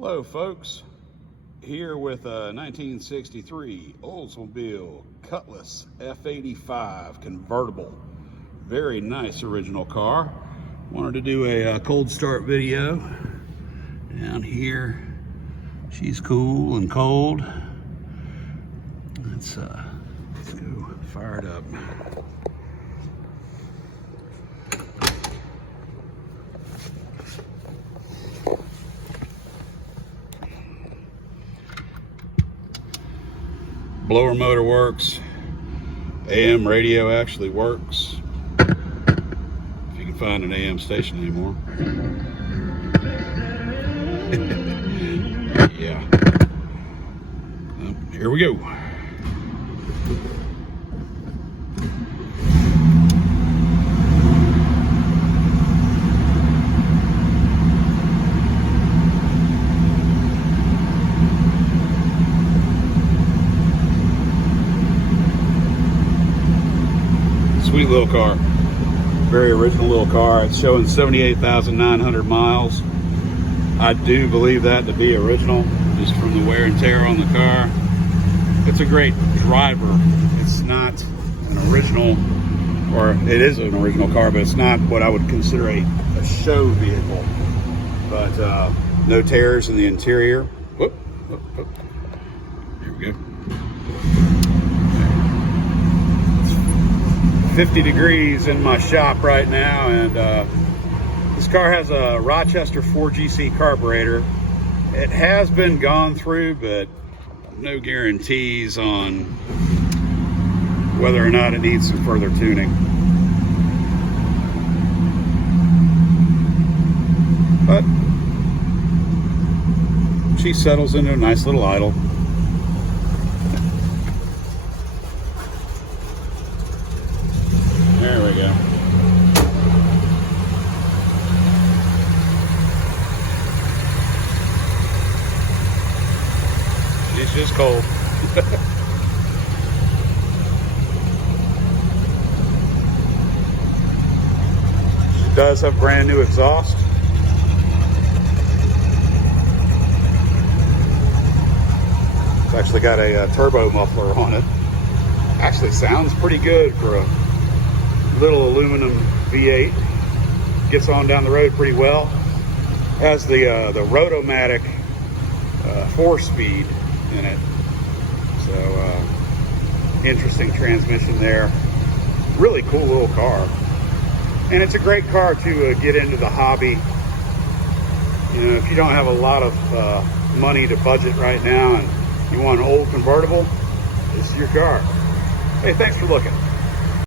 Hello folks, here with a 1963 Oldsmobile Cutlass F85 convertible. Very nice original car. Wanted to do a cold start video. Down here, she's cool and cold. Let's go fire it up. Blower motor works. AM radio actually works. If you can find an AM station anymore. Yeah. Here we go. Sweet little car, very original little car. It's showing 78,900 miles. I do believe that to be original, just from the wear and tear on the car. It's a great driver. It's not an original, or it is an original car, but it's not what I would consider a show vehicle. But no tears in the interior. Whoop, whoop, whoop. Here we go. 50 degrees in my shop right now, and this car has a Rochester 4GC carburetor. It has been gone through, but no guarantees on whether or not it needs some further tuning. But she settles into a nice little idle. There we go. She's just cold. She does have brand new exhaust. It's actually got a turbo muffler on it. Actually sounds pretty good for a little aluminum V8. Gets on down the road pretty well. Has the Rotomatic 4-speed in it. So interesting transmission there. Really cool little car. And it's a great car to get into the hobby. You know, if you don't have a lot of money to budget right now and you want an old convertible, this is your car. Hey, thanks for looking.